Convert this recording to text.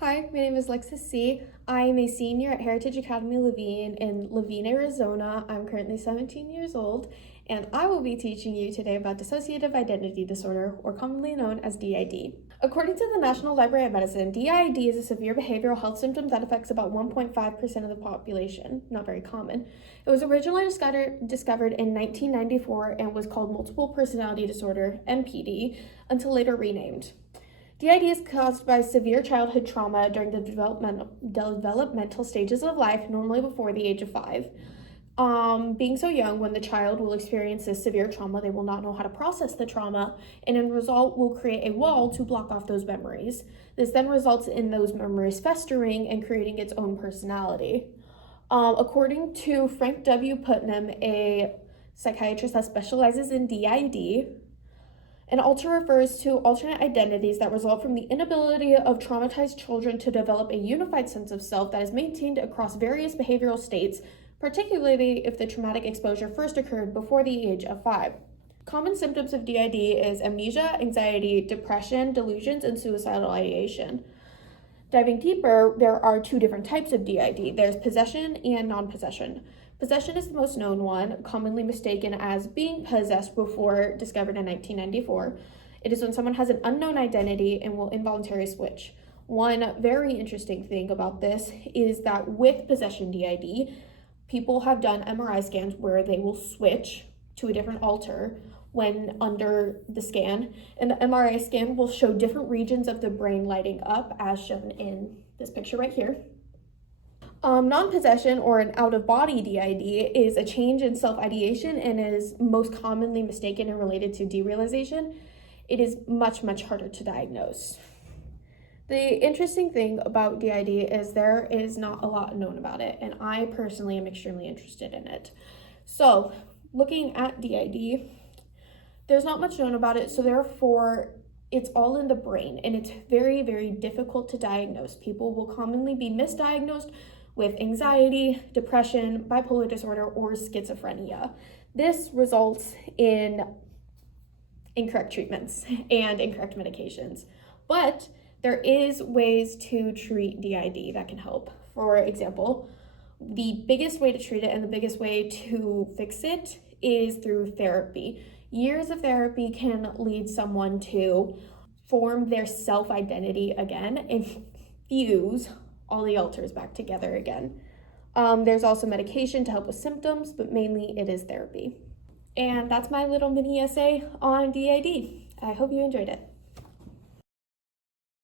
Hi, my name is Lexis C. I am a senior at Heritage Academy Levine in Levine, Arizona. I'm currently 17 years old, and I will be teaching you today about dissociative identity disorder, or commonly known as DID. According to the National Library of Medicine, DID is a severe behavioral health symptom that affects about 1.5% of the population, not very common. It was originally discovered in 1994 and was called multiple personality disorder, MPD, until later renamed. DID is caused by severe childhood trauma during the developmental stages of life, normally before the age of 5. Being so young, when the child will experience this severe trauma, they will not know how to process the trauma, and in result will create a wall to block off those memories. This then results in those memories festering and creating its own personality. According to Frank W. Putnam, a psychiatrist that specializes in DID, an alter refers to alternate identities that result from the inability of traumatized children to develop a unified sense of self that is maintained across various behavioral states, particularly if the traumatic exposure first occurred before the age of 5. Common symptoms of DID is amnesia, anxiety, depression, delusions, and suicidal ideation. Diving deeper, there are 2 different types of DID. There's possession and non-possession. Possession is the most known one, commonly mistaken as being possessed before discovered in 1994. It is when someone has an unknown identity and will involuntarily switch. One very interesting thing about this is that with possession DID, people have done MRI scans where they will switch to a different alter when under the scan, and the MRI scan will show different regions of the brain lighting up, as shown in this picture right here. Non-possession, or an out-of-body DID, is a change in self-ideation and is most commonly mistaken and related to derealization. It is much, much harder to diagnose. The interesting thing about DID is there is not a lot known about it, and I personally am extremely interested in it. So, looking at DID, there's not much known about it, so therefore it's all in the brain, and it's very, very difficult to diagnose. People will commonly be misdiagnosed with anxiety, depression, bipolar disorder, or schizophrenia. This results in incorrect treatments and incorrect medications. But there is ways to treat DID that can help. For example, the biggest way to treat it and the biggest way to fix it is through therapy. Years of therapy can lead someone to form their self-identity again and fuse all the alters back together again. There's also medication to help with symptoms, but mainly it is therapy. And that's my little mini essay on DID. I hope you enjoyed it.